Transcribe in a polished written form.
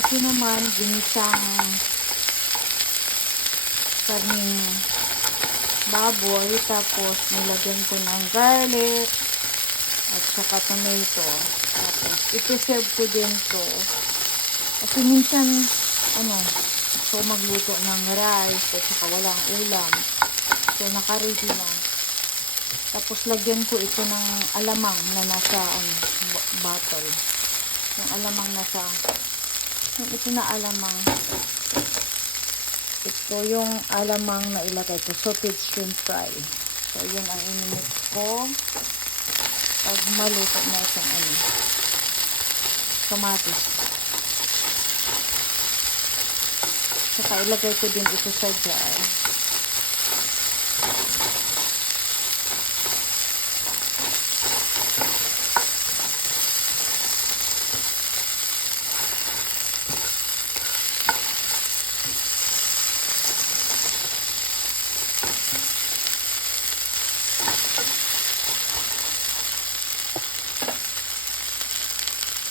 Ito naman, ginisang karning baboy. Tapos, nilagyan ko ng garlic at saka tomato. Tapos, ito-serve ko din to. Kasi minsan, gusto magluto ng rice at saka walang ulam. So, naka-ready na. Tapos, lagyan ko ito ng alamang na nasa bottle. Yung alamang nasa, ito na alamang. Ito yung alamang na ilagay ko. Sauteed shrimp fry. So, yun ang inimix ko. Pag maluto na itong kamatis. Saka ilagay ko din ito sa jar.